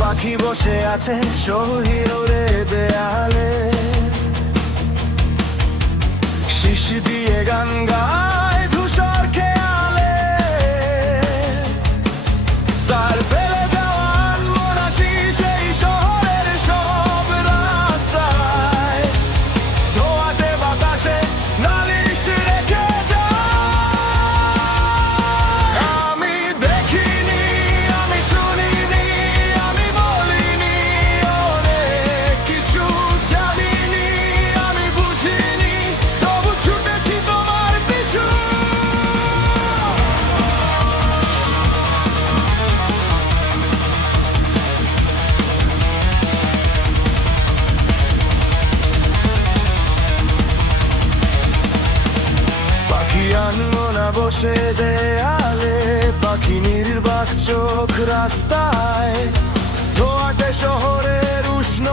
পাখি বসে আছে শহীরে দেয়ালে, শিশ দিয়ে গান গায় ধূসর খেয়ালে। তার ফেলে যাওয়ার মনাসি সেই শহরের সব রাস্তায়, ধোঁয়াতে বাতাসে নালিশ রেখে যায়। আমি দেখিনি, আমি শুনিনি, আমি বলিনি অনেক কিছু, জানিনি, আমি বুঝিনি, তবু ছুটেছি তোমার পিছু। পাখি আনমনা বসে দেয়ালে, পাখি নির্বাক চোখ রাস্তায়, ধোঁয়াটে শহরের উষ্ণ